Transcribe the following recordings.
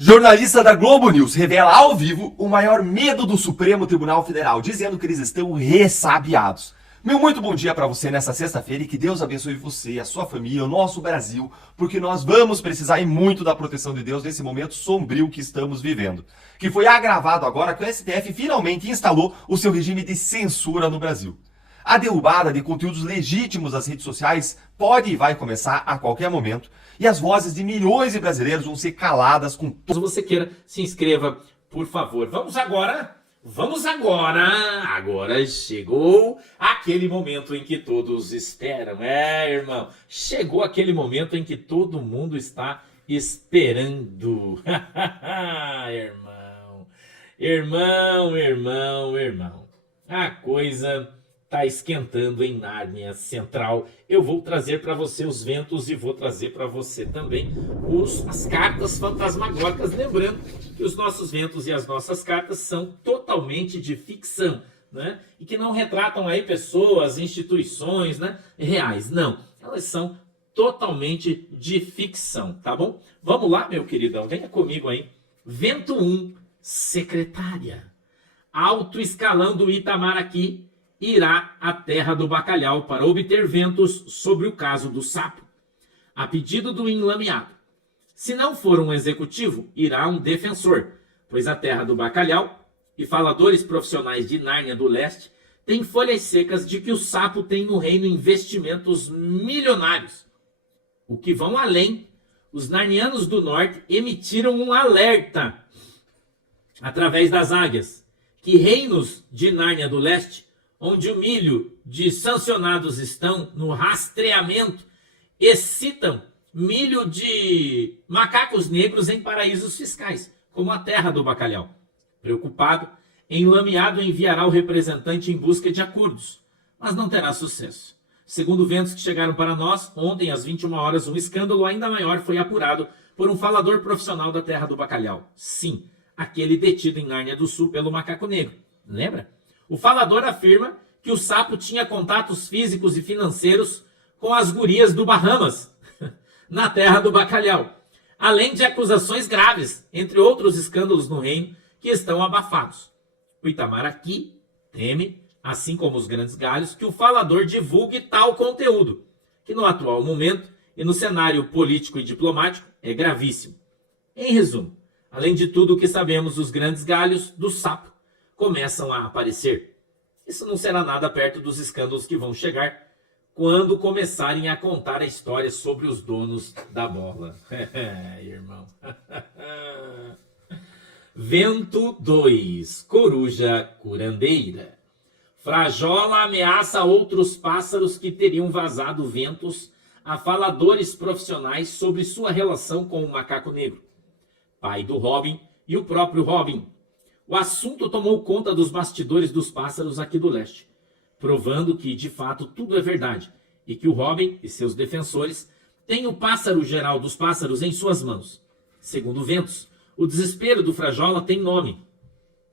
Jornalista da Globo News revela ao vivo o maior medo do Supremo Tribunal Federal, dizendo que eles estão ressabiados. Meu muito bom dia para você nessa sexta-feira e que Deus abençoe você, a sua família, o nosso Brasil, porque nós vamos precisar e muito da proteção de Deus nesse momento sombrio que estamos vivendo. Que foi agravado agora que o STF finalmente instalou o seu regime de censura no Brasil. A derrubada de conteúdos legítimos das redes sociais pode e vai começar a qualquer momento, e as vozes de milhões de brasileiros vão ser caladas com... Caso você queira, se inscreva, por favor. Agora chegou aquele momento em que todos esperam. Irmão, chegou aquele momento em que todo mundo está esperando. Irmão. A coisa tá esquentando em Nárnia Central. Eu vou trazer para você os ventos e vou trazer para você também as cartas fantasmagóricas. Lembrando que os nossos ventos e as nossas cartas são totalmente de ficção, né? E que não retratam aí pessoas, instituições, né, reais. Não, elas são totalmente de ficção, tá bom? Vamos lá, meu queridão, venha comigo aí. Vento 1, secretária. Alto escalão do Itamaraty irá à terra do bacalhau para obter ventos sobre o caso do sapo, a pedido do enlameado. Se não for um executivo, irá um defensor, pois a terra do bacalhau e faladores profissionais de Nárnia do Leste têm folhas secas de que o sapo tem no reino investimentos milionários. O que vão além, os narnianos do Norte emitiram um alerta através das águias, que reinos de Nárnia do Leste, onde o milho de sancionados estão no rastreamento, excitam milho de macacos negros em paraísos fiscais, como a terra do bacalhau. Preocupado, enlameado enviará o representante em busca de acordos, mas não terá sucesso. Segundo ventos que chegaram para nós, ontem às 21 horas, um escândalo ainda maior foi apurado por um falador profissional da terra do bacalhau. Sim, aquele detido em Nárnia do Sul pelo macaco negro. Lembra? O falador afirma que o sapo tinha contatos físicos e financeiros com as gurias do Bahamas, na terra do bacalhau, além de acusações graves, entre outros escândalos no reino, que estão abafados. O Itamaraty teme, assim como os grandes galhos, que o falador divulgue tal conteúdo, que no atual momento e no cenário político e diplomático é gravíssimo. Em resumo, além de tudo o que sabemos, os grandes galhos do sapo começam a aparecer. Isso não será nada perto dos escândalos que vão chegar quando começarem a contar a história sobre os donos da bola. Irmão. Vento 2, coruja curandeira. Frajola ameaça outros pássaros que teriam vazado ventos a faladores profissionais sobre sua relação com o macaco negro, pai do Robin e o próprio Robin. O assunto tomou conta dos bastidores dos pássaros aqui do leste, provando que, de fato, tudo é verdade e que o Robin e seus defensores têm o pássaro geral dos pássaros em suas mãos. Segundo ventos, o desespero do Frajola tem nome,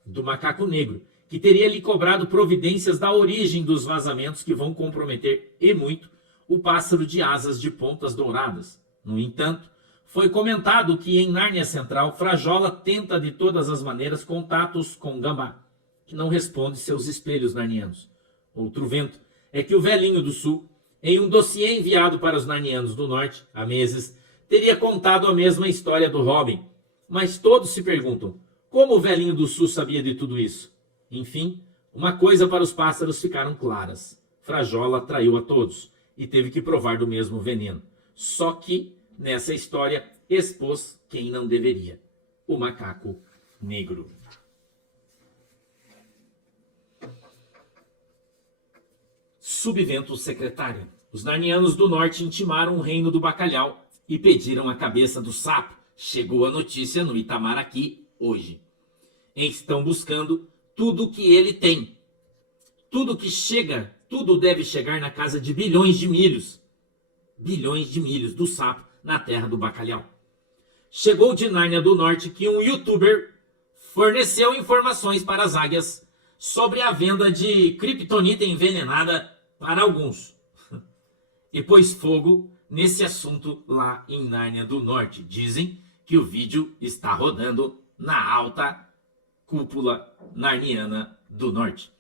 do macaco negro, que teria lhe cobrado providências da origem dos vazamentos que vão comprometer, e muito, o pássaro de asas de pontas douradas. No entanto, foi comentado que em Nárnia Central, Frajola tenta de todas as maneiras contatos com Gambá, que não responde seus espelhos narnianos. Outro vento é que o velhinho do Sul, em um dossiê enviado para os narnianos do Norte, há meses, teria contado a mesma história do Robin. Mas todos se perguntam, como o velhinho do Sul sabia de tudo isso? Enfim, uma coisa para os pássaros ficaram claras. Frajola traiu a todos e teve que provar do mesmo veneno. Só que nessa história, expôs quem não deveria: o macaco negro. Subvento secretário. Os narnianos do norte intimaram o reino do bacalhau e pediram a cabeça do sapo. Chegou a notícia no Itamaraty hoje. Estão buscando tudo que ele tem. Tudo que chega, tudo deve chegar na casa de bilhões de milhos. Bilhões de milhos do sapo na terra do bacalhau. Chegou de Nárnia do Norte que um youtuber forneceu informações para as águias sobre a venda de criptonita envenenada para alguns. E pôs fogo nesse assunto lá em Nárnia do Norte. Dizem que o vídeo está rodando na alta cúpula narniana do norte.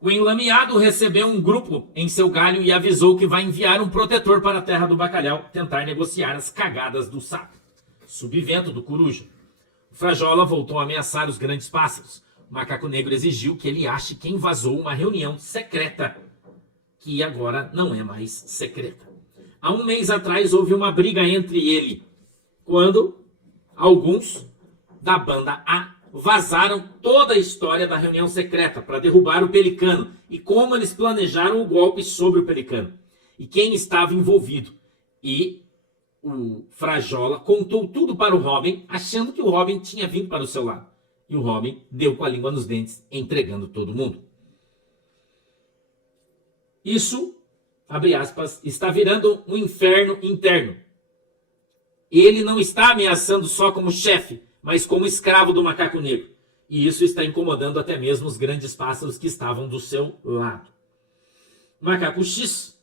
O enlameado recebeu um grupo em seu galho e avisou que vai enviar um protetor para a terra do bacalhau tentar negociar as cagadas do sapo. Subvento do coruja. O Frajola voltou a ameaçar os grandes pássaros. O macaco negro exigiu que ele ache quem vazou uma reunião secreta, que agora não é mais secreta. Há um mês atrás houve uma briga entre ele, quando alguns da banda A vazaram toda a história da reunião secreta para derrubar o Pelicano e como eles planejaram o golpe sobre o Pelicano e quem estava envolvido. E o Frajola contou tudo para o Robin, achando que o Robin tinha vindo para o seu lado. E o Robin deu com a língua nos dentes, entregando todo mundo. Isso, abre aspas, está virando um inferno interno. Ele não está ameaçando só como chefe, mas como escravo do macaco negro. E isso está incomodando até mesmo os grandes pássaros que estavam do seu lado. O macaco X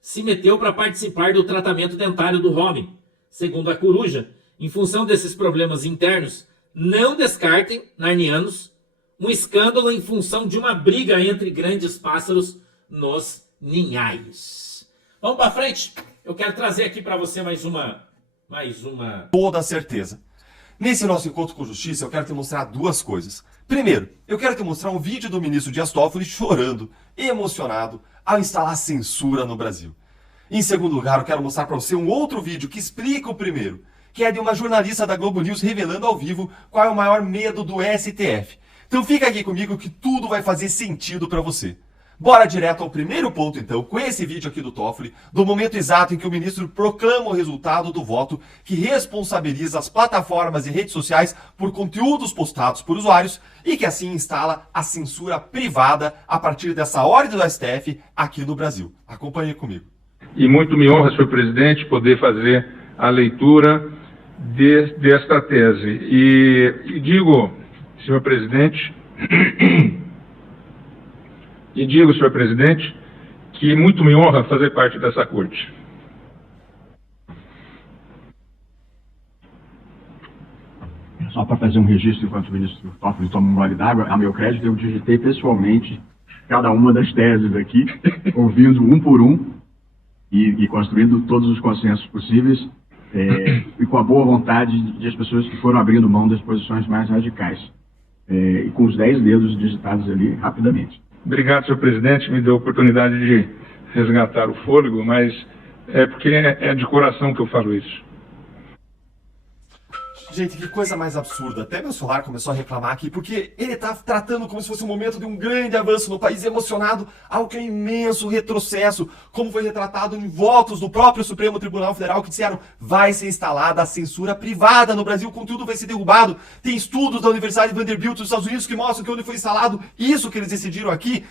se meteu para participar do tratamento dentário do Robin. Segundo a coruja, em função desses problemas internos, não descartem, narnianos, um escândalo em função de uma briga entre grandes pássaros nos ninhais. Vamos para frente? Eu quero trazer aqui para você mais uma... Toda certeza. Nesse nosso encontro com justiça, eu quero te mostrar duas coisas. Primeiro, eu quero te mostrar um vídeo do ministro Dias Toffoli chorando, emocionado, ao instalar censura no Brasil. Em segundo lugar, eu quero mostrar para você um outro vídeo que explica o primeiro, que é de uma jornalista da Globo News revelando ao vivo qual é o maior medo do STF. Então fica aqui comigo que tudo vai fazer sentido para você. Bora direto ao primeiro ponto, então, com esse vídeo aqui do Toffoli, do momento exato em que o ministro proclama o resultado do voto que responsabiliza as plataformas e redes sociais por conteúdos postados por usuários e que assim instala a censura privada a partir dessa ordem do STF aqui no Brasil. Acompanhe comigo. E muito me honra, senhor presidente, poder fazer a leitura desta tese. E digo, senhor presidente... E digo, senhor presidente, que muito me honra fazer parte dessa corte. Só para fazer um registro, enquanto o ministro Toffoli toma um gole d'água, a meu crédito eu digitei pessoalmente cada uma das teses aqui, ouvindo um por um e construindo todos os consensos possíveis e com a boa vontade de as pessoas que foram abrindo mão das posições mais radicais. E com os 10 dedos digitados ali rapidamente. Obrigado, senhor presidente, me deu a oportunidade de resgatar o fôlego, mas é porque é de coração que eu falo isso. Gente, que coisa mais absurda. Até meu celular começou a reclamar aqui, porque ele tá tratando como se fosse um momento de um grande avanço no país, emocionado, algo que é imenso retrocesso, como foi retratado em votos do próprio Supremo Tribunal Federal que disseram vai ser instalada a censura privada no Brasil, o conteúdo vai ser derrubado. Tem estudos da Universidade de Vanderbilt dos Estados Unidos que mostram que onde foi instalado isso que eles decidiram aqui,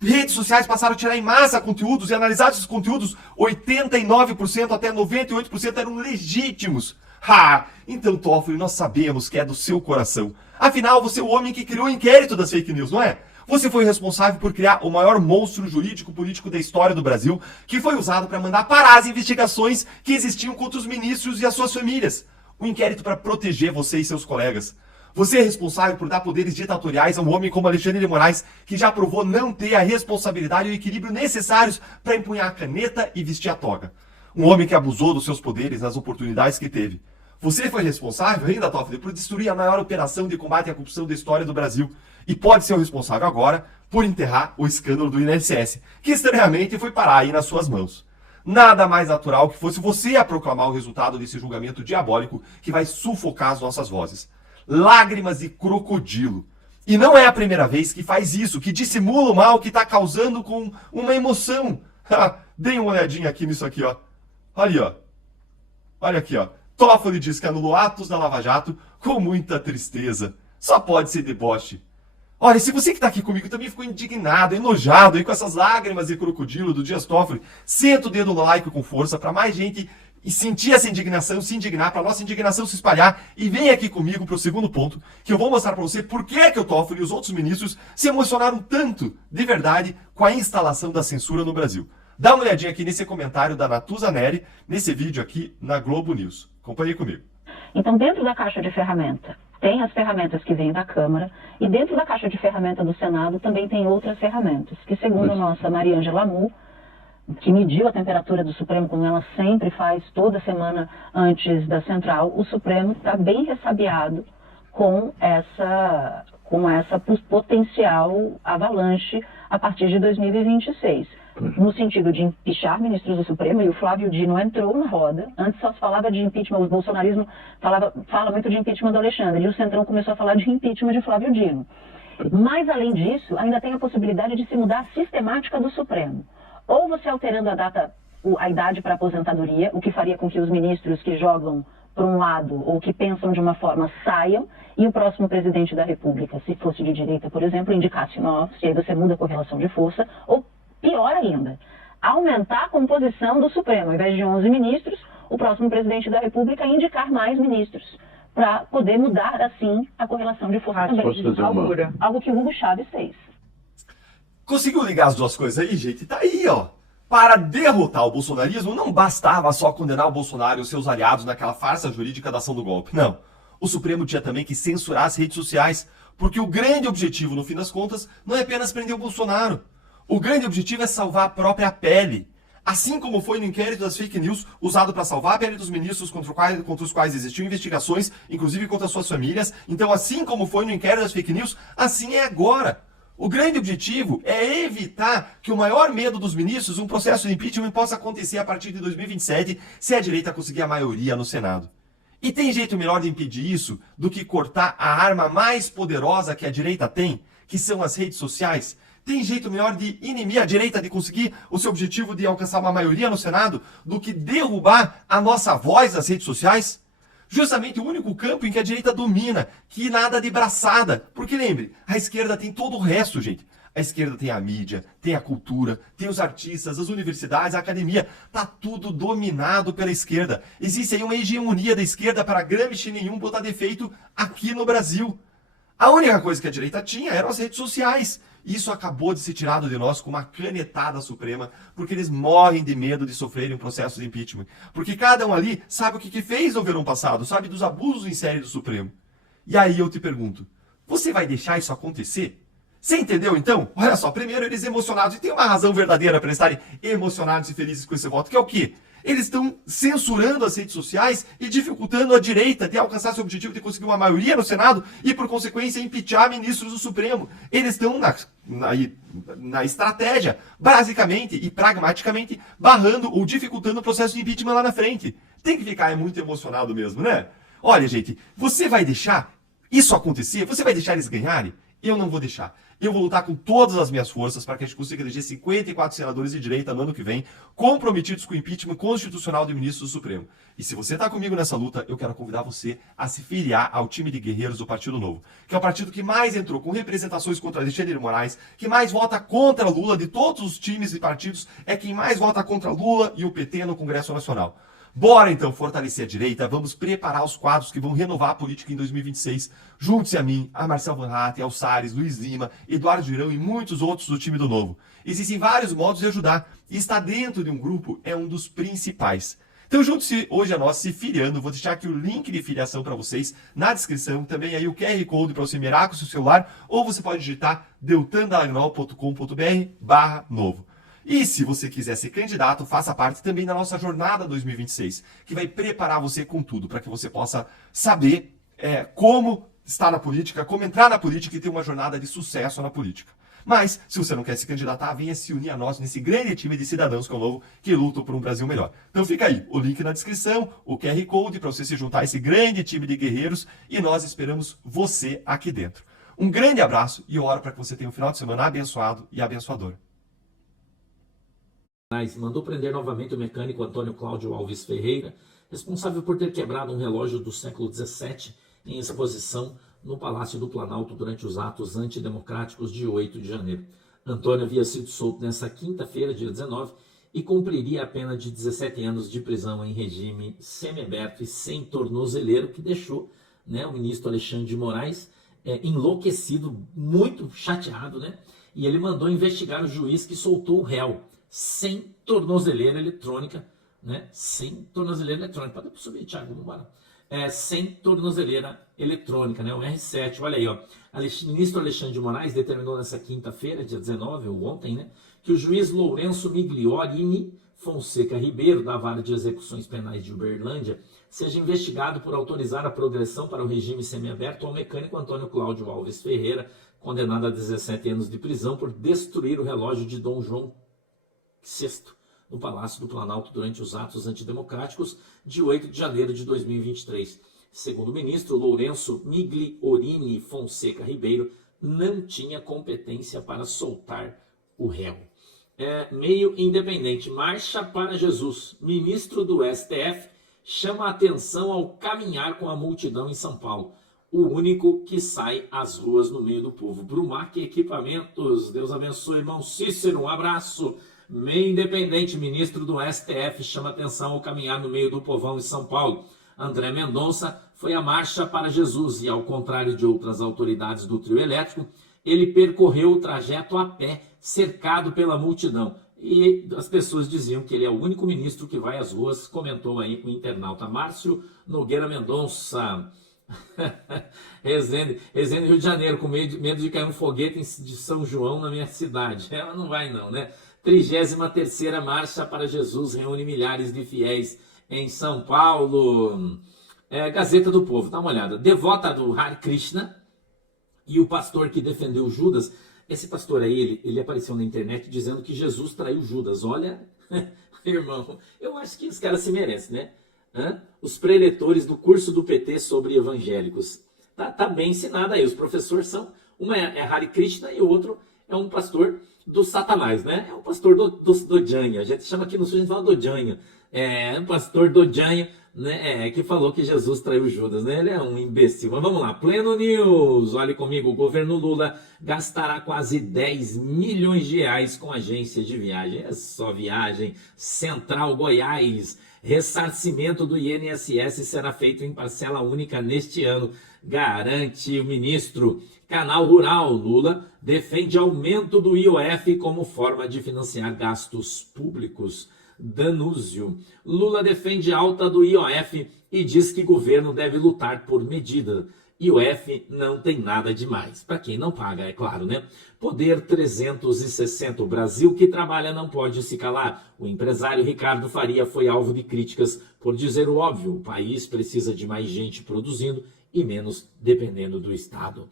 redes sociais passaram a tirar em massa conteúdos e analisar esses conteúdos, 89% até 98% eram legítimos. Então, Toffoli, nós sabemos que é do seu coração. Afinal, você é o homem que criou o inquérito das fake news, não é? Você foi responsável por criar o maior monstro jurídico-político da história do Brasil, que foi usado para mandar parar as investigações que existiam contra os ministros e as suas famílias. Um inquérito para proteger você e seus colegas. Você é responsável por dar poderes ditatoriais a um homem como Alexandre de Moraes, que já provou não ter a responsabilidade e o equilíbrio necessários para empunhar a caneta e vestir a toga. Um homem que abusou dos seus poderes nas oportunidades que teve. Você foi responsável ainda, Toffoli, por destruir a maior operação de combate à corrupção da história do Brasil. E pode ser o responsável agora por enterrar o escândalo do INSS, que estranhamente foi parar aí nas suas mãos. Nada mais natural que fosse você a proclamar o resultado desse julgamento diabólico que vai sufocar as nossas vozes. Lágrimas e crocodilo. E não é a primeira vez que faz isso, que dissimula o mal que está causando com uma emoção. Dê uma olhadinha aqui nisso aqui, ó. Olha, ó. Olha aqui, ó. Toffoli diz que anulou atos da Lava Jato com muita tristeza. Só pode ser deboche. Olha, se você que está aqui comigo também ficou indignado, enojado aí com essas lágrimas e crocodilo do Dias Toffoli, senta o dedo no like com força para mais gente sentir essa indignação, se indignar, para nossa indignação se espalhar e vem aqui comigo para o segundo ponto, que eu vou mostrar para você por que o Toffoli e os outros ministros se emocionaram tanto, de verdade, com a instalação da censura no Brasil. Dá uma olhadinha aqui nesse comentário da Natuza Neri, nesse vídeo aqui na Globo News. Acompanhe comigo. Então, dentro da caixa de ferramenta, tem as ferramentas que vêm da Câmara, e dentro da caixa de ferramenta do Senado também tem outras ferramentas, que segundo a nossa Mariângela Amu, que mediu a temperatura do Supremo, como ela sempre faz toda semana antes da central, o Supremo está bem ressabiado com essa potencial avalanche a partir de 2026. No sentido de impeachar ministros do Supremo, e o Flávio Dino entrou na roda. Antes só se falava de impeachment, o bolsonarismo fala muito de impeachment do Alexandre, e o Centrão começou a falar de impeachment de Flávio Dino. Mas, além disso, ainda tem a possibilidade de se mudar a sistemática do Supremo. Ou você alterando a idade para aposentadoria, o que faria com que os ministros que jogam para um lado ou que pensam de uma forma saiam, e o próximo presidente da República, se fosse de direita, por exemplo, indicasse novos, e aí você muda a correlação de força, ou pior ainda, aumentar a composição do Supremo. Ao invés de 11 ministros, o próximo presidente da República indicar mais ministros, para poder mudar, assim, a correlação de força também. Algo que o Hugo Chávez fez. Conseguiu ligar as duas coisas aí, gente? Tá aí, ó. Para derrotar o bolsonarismo, não bastava só condenar o Bolsonaro e os seus aliados naquela farsa jurídica da ação do golpe. Não. O Supremo tinha também que censurar as redes sociais, porque o grande objetivo, no fim das contas, não é apenas prender o Bolsonaro. O grande objetivo é salvar a própria pele. Assim como foi no inquérito das fake news, usado para salvar a pele dos ministros contra os quais existiam investigações, inclusive contra suas famílias. Então, assim como foi no inquérito das fake news, assim é agora. O grande objetivo é evitar que o maior medo dos ministros, um processo de impeachment, possa acontecer a partir de 2027, se a direita conseguir a maioria no Senado. E tem jeito melhor de impedir isso do que cortar a arma mais poderosa que a direita tem, que são as redes sociais? Tem jeito melhor de inibir a direita de conseguir o seu objetivo de alcançar uma maioria no Senado do que derrubar a nossa voz nas redes sociais? Justamente o único campo em que a direita domina, que nada de braçada. Porque lembre, a esquerda tem todo o resto, gente. A esquerda tem a mídia, tem a cultura, tem os artistas, as universidades, a academia. Tá tudo dominado pela esquerda. Existe aí uma hegemonia da esquerda para Gramsci nenhum botar defeito aqui no Brasil. A única coisa que a direita tinha eram as redes sociais. Isso acabou de ser tirado de nós com uma canetada suprema, porque eles morrem de medo de sofrerem um processo de impeachment. Porque cada um ali sabe o que fez no verão passado, sabe dos abusos em série do Supremo. E aí eu te pergunto, você vai deixar isso acontecer? Você entendeu então? Olha só, primeiro eles emocionados, e tem uma razão verdadeira para estarem emocionados e felizes com esse voto, que é o quê? Eles estão censurando as redes sociais e dificultando a direita de alcançar seu objetivo de conseguir uma maioria no Senado e, por consequência, impeachar ministros do Supremo. Eles estão na estratégia, basicamente e pragmaticamente, barrando ou dificultando o processo de impeachment lá na frente. Tem que ficar muito emocionado mesmo, né? Olha, gente, você vai deixar isso acontecer? Você vai deixar eles ganharem? Eu não vou deixar. Eu vou lutar com todas as minhas forças para que a gente consiga eleger 54 senadores de direita no ano que vem, comprometidos com o impeachment constitucional de ministros do Supremo. E se você está comigo nessa luta, eu quero convidar você a se filiar ao time de guerreiros do Partido Novo, que é o partido que mais entrou com representações contra Alexandre de Moraes, que mais vota contra Lula de todos os times e partidos, é quem mais vota contra Lula e o PT no Congresso Nacional. Bora então fortalecer a direita, vamos preparar os quadros que vão renovar a política em 2026. Junte-se a mim, a Marcel Van Hatten, ao Salles, Luiz Lima, Eduardo Girão e muitos outros do time do Novo. Existem vários modos de ajudar e estar dentro de um grupo é um dos principais. Então junte-se hoje a nós se filiando, vou deixar aqui o link de filiação para vocês na descrição, também aí o QR Code para você mirar com o seu celular, ou você pode digitar deltandallagnol.com.br/novo. E se você quiser ser candidato, faça parte também da nossa jornada 2026, que vai preparar você com tudo, para que você possa saber como estar na política, como entrar na política e ter uma jornada de sucesso na política. Mas, se você não quer se candidatar, venha se unir a nós nesse grande time de cidadãos que é o Novo, que lutam por um Brasil melhor. Então fica aí, o link na descrição, o QR Code para você se juntar a esse grande time de guerreiros e nós esperamos você aqui dentro. Um grande abraço e eu oro para que você tenha um final de semana abençoado e abençoador. Mandou prender novamente o mecânico Antônio Cláudio Alves Ferreira, responsável por ter quebrado um relógio do século XVII em exposição no Palácio do Planalto durante os atos antidemocráticos de 8 de janeiro. Antônio havia sido solto nesta quinta-feira, dia 19, e cumpriria a pena de 17 anos de prisão em regime semiaberto e sem tornozeleiro, que deixou o ministro Alexandre de Moraes enlouquecido, muito chateado, e ele mandou investigar o juiz que soltou o réu, sem tornozeleira eletrônica, né? Sem tornozeleira eletrônica. Pode subir, Thiago, vamos embora. Sem tornozeleira eletrônica, né? O R7, olha aí, ó. O ministro Alexandre de Moraes determinou nessa quinta-feira, dia 19, ou ontem, né? Que o juiz Lourenço Migliorini Fonseca Ribeiro, da Vara de Execuções Penais de Uberlândia, seja investigado por autorizar a progressão para o regime semiaberto ao mecânico Antônio Cláudio Alves Ferreira, condenado a 17 anos de prisão por destruir o relógio de Dom João VI no Palácio do Planalto durante os atos antidemocráticos de 8 de janeiro de 2023. Segundo o ministro, Lourenço Migliorini Fonseca Ribeiro não tinha competência para soltar o réu. Meio independente. Marcha para Jesus. Ministro do STF chama a atenção ao caminhar com a multidão em São Paulo. O único que sai às ruas no meio do povo. Brumac Equipamentos. Deus abençoe, irmão Cícero. Um abraço. Meio independente. Ministro do STF chama a atenção ao caminhar no meio do povão em São Paulo. André Mendonça foi a Marcha para Jesus e, ao contrário de outras autoridades do trio elétrico, ele percorreu o trajeto a pé, cercado pela multidão. E as pessoas diziam que ele é o único ministro que vai às ruas, comentou aí o internauta Márcio Nogueira Mendonça. Resende, Rio de Janeiro, com medo de cair um foguete de São João na minha cidade. Ela não vai não, né? 33ª Marcha para Jesus reúne milhares de fiéis em São Paulo. Gazeta do Povo, dá uma olhada. Devota do Hare Krishna e o pastor que defendeu Judas. Esse pastor aí, ele apareceu na internet dizendo que Jesus traiu Judas. Olha, irmão, eu acho que os caras se merecem, né? Os preletores do curso do PT sobre evangélicos. Tá bem ensinado aí. Os professores são... Uma é Hare Krishna e o outro é um pastor do Satanás, né? É um pastor do Jânio. A gente chama aqui no sul, a gente fala do Jânio. É um pastor do Jânio, né, que falou que Jesus traiu Judas, né? Ele é um imbecil. Mas vamos lá, Pleno News, olhe comigo, o governo Lula gastará quase 10 milhões de reais com agência de viagem. É só viagem. Central Goiás, ressarcimento do INSS será feito em parcela única neste ano, garante o ministro. Canal Rural, Lula defende aumento do IOF como forma de financiar gastos públicos. Danúzio. Lula defende alta do IOF e diz que governo deve lutar por medida. IOF não tem nada demais. Para quem não paga, é claro, né? Poder 360. O Brasil que trabalha não pode se calar. O empresário Ricardo Faria foi alvo de críticas por dizer o óbvio. O país precisa de mais gente produzindo e menos dependendo do Estado.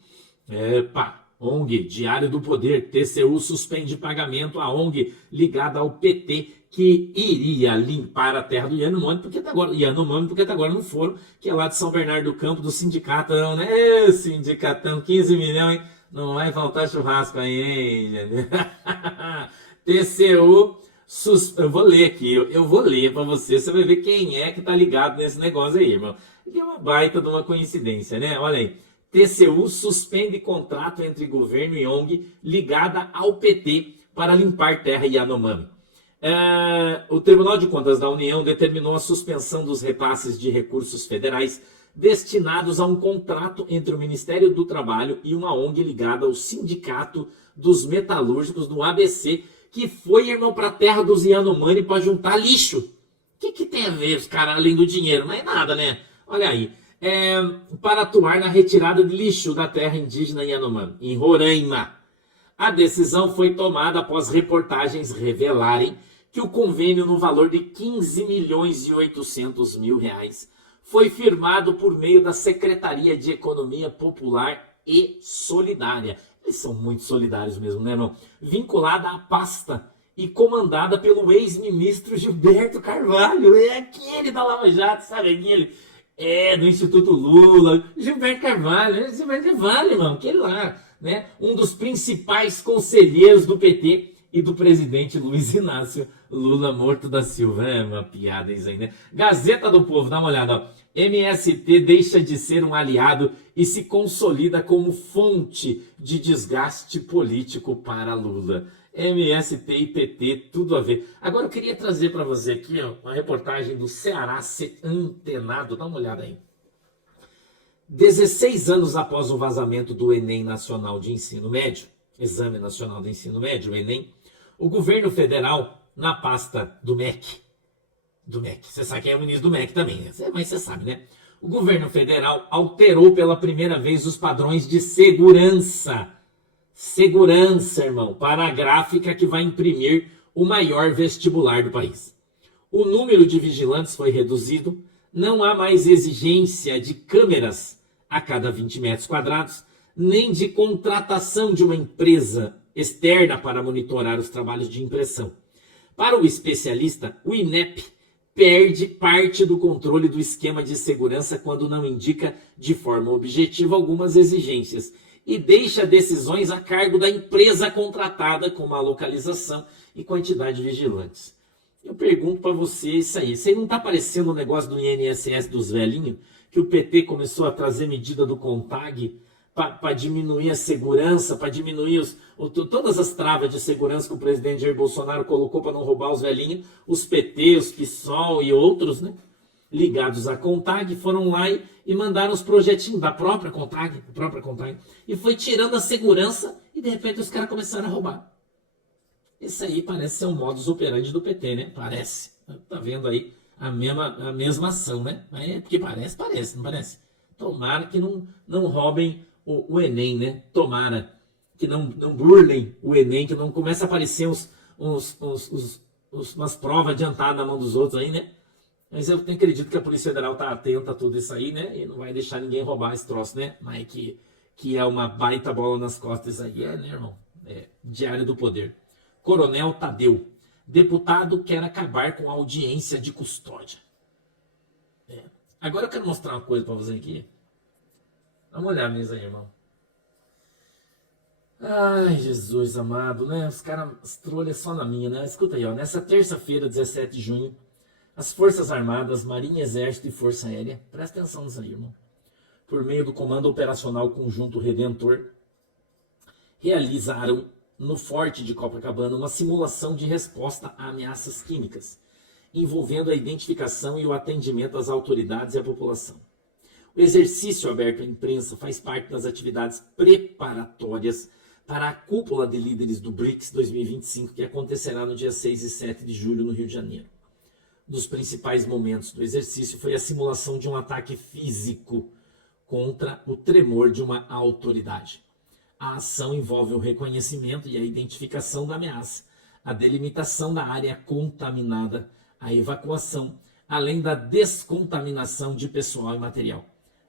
ONG, Diário do Poder. TCU suspende pagamento à ONG ligada ao PT que iria limpar a terra do Yanomami, porque até agora no foro, que é lá de São Bernardo do Campo, do sindicatão, né? Sindicatão, 15 milhões, hein? Não vai faltar churrasco aí, hein? TCU, eu vou ler aqui, eu vou ler para você vai ver quem é que tá ligado nesse negócio aí, irmão. Que é uma baita de uma coincidência, né? Olha aí. TCU suspende contrato entre governo e ONG ligada ao PT para limpar terra Yanomami. O Tribunal de Contas da União determinou a suspensão dos repasses de recursos federais destinados a um contrato entre o Ministério do Trabalho e uma ONG ligada ao Sindicato dos Metalúrgicos do ABC, que foi, irmão, para a terra dos Yanomami para juntar lixo. O que tem a ver os caras além do dinheiro? Não é nada, né? Olha aí. Para atuar na retirada de lixo da terra indígena Yanomami, em Roraima. A decisão foi tomada após reportagens revelarem que o convênio no valor de 15 milhões e 800 mil reais foi firmado por meio da Secretaria de Economia Popular e Solidária. Eles são muito solidários mesmo, né, irmão? Vinculada à pasta e comandada pelo ex-ministro Gilberto Carvalho. É aquele da Lava Jato, sabe aquele? Do Instituto Lula. Gilberto Carvalho, irmão, aquele lá, né? Um dos principais conselheiros do PT e do presidente Luiz Inácio Lula Morto da Silva. É uma piada isso aí, né? Gazeta do Povo, dá uma olhada, ó. MST deixa de ser um aliado e se consolida como fonte de desgaste político para Lula. MST e PT, tudo a ver. Agora eu queria trazer para você aqui, ó, uma reportagem do Ceará Antenado. Dá uma olhada aí. 16 anos após o vazamento do Enem Nacional de Ensino Médio, Exame Nacional de Ensino Médio, o Enem, o governo federal na pasta do MEC. Você sabe quem é o ministro do MEC também, né? Mas você sabe, né? O governo federal alterou pela primeira vez os padrões de segurança. Segurança, irmão, para a gráfica que vai imprimir o maior vestibular do país. O número de vigilantes foi reduzido, não há mais exigência de câmeras a cada 20 metros quadrados, nem de contratação de uma empresa externa para monitorar os trabalhos de impressão. Para o especialista, o INEP perde parte do controle do esquema de segurança quando não indica de forma objetiva algumas exigências e deixa decisões a cargo da empresa contratada com uma localização e quantidade de vigilantes. Eu pergunto para você isso aí. Isso aí não está parecendo o negócio do INSS dos velhinhos? Que o PT começou a trazer medida do CONTAG para diminuir a segurança, para diminuir todas as travas de segurança que o presidente Jair Bolsonaro colocou para não roubar os velhinhos. Os PT, os PSOL e outros, né, ligados à CONTAG, foram lá e mandaram os projetinhos da própria CONTAG, e foi tirando a segurança e de repente os caras começaram a roubar. Esse aí parece ser um modus operandi do PT, né? Parece. Tá vendo aí a mesma ação, né? Mas é porque parece, não parece? Tomara que não roubem o Enem, né? Tomara que não burlem o Enem, que não comece a aparecer umas provas adiantadas na mão dos outros aí, né? Mas eu acredito que a Polícia Federal tá atenta a tudo isso aí, né? E não vai deixar ninguém roubar esse troço, né? Mas que é uma baita bola nas costas aí, né, irmão? É Diário do Poder. Coronel Tadeu. Deputado quer acabar com a audiência de custódia. Agora eu quero mostrar uma coisa para você aqui. Dá uma olhada nisso aí, irmão. Ai, Jesus amado, né? Os caras trolham só na minha, né? Escuta aí, ó. Nessa terça-feira, 17 de junho, as Forças Armadas, Marinha, Exército e Força Aérea, presta atenção nisso aí, irmão, por meio do Comando Operacional Conjunto Redentor, realizaram no Forte de Copacabana uma simulação de resposta a ameaças químicas, envolvendo a identificação e o atendimento às autoridades e à população. O exercício aberto à imprensa faz parte das atividades preparatórias para a cúpula de líderes do BRICS 2025, que acontecerá no dia 6 e 7 de julho no Rio de Janeiro. Um dos principais momentos do exercício foi a simulação de um ataque físico contra o tremor de uma autoridade. A ação envolve o reconhecimento e a identificação da ameaça, a delimitação da área contaminada, a evacuação, além da descontaminação de pessoal e material.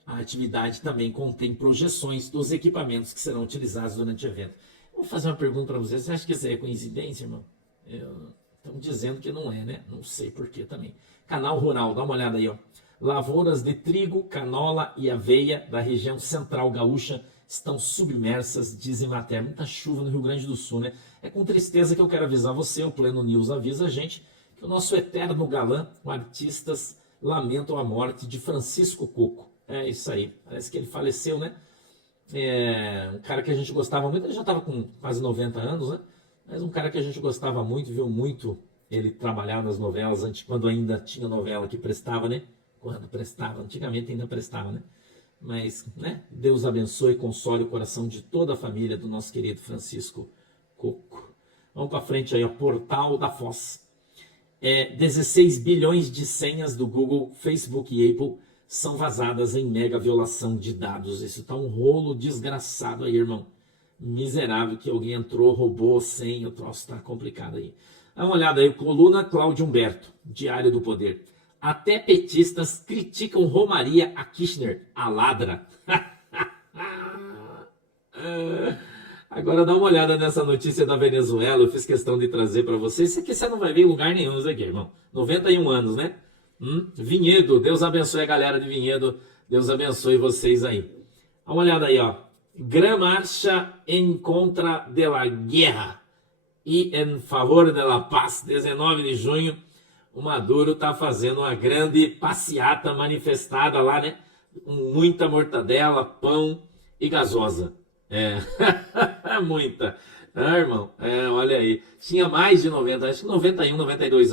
A atividade também contém projeções dos equipamentos que serão utilizados durante o evento. Vou fazer uma pergunta para você. Você acha que isso aí é coincidência, irmão? Estão dizendo que não é, né? Não sei por que também. Canal Rural, dá uma olhada aí, ó. Lavouras de trigo, canola e aveia da região central gaúcha estão submersas, dizem matéria. Muita chuva no Rio Grande do Sul, né? É com tristeza que eu quero avisar você, o Pleno News avisa a gente, que o nosso eterno galã, o Artistas, lamentam a morte de Francisco Coco. É isso aí, parece que ele faleceu, né? Um cara que a gente gostava muito, ele já estava com quase 90 anos, né? Mas um cara que a gente gostava muito, viu muito ele trabalhar nas novelas, quando ainda tinha novela que prestava, né? Quando prestava, antigamente ainda prestava, né? Mas, né? Deus abençoe e console o coração de toda a família do nosso querido Francisco Coco. Vamos para frente aí, ó. Portal da Foz. 16 bilhões de senhas do Google, Facebook e Apple são vazadas em mega violação de dados. Isso tá um rolo desgraçado aí, irmão. Miserável que alguém entrou, roubou senha, o troço tá complicado aí. Dá uma olhada aí, coluna Cláudio Humberto, Diário do Poder. Até petistas criticam Romaria a Kirchner, a ladra. Agora dá uma olhada nessa notícia da Venezuela, eu fiz questão de trazer para vocês. Isso aqui você não vai ver em lugar nenhum, isso aqui, irmão. 91 anos, né? Vinhedo, Deus abençoe a galera de Vinhedo, Deus abençoe vocês aí. Dá uma olhada aí, ó. Gran marcha en contra de la guerra e en favor de la paz. 19 de junho, o Maduro tá fazendo uma grande passeata manifestada lá, né? Com muita mortadela, pão e gasosa. Muita. Irmão, olha aí. Tinha mais de 90, acho que 91, 92 anos.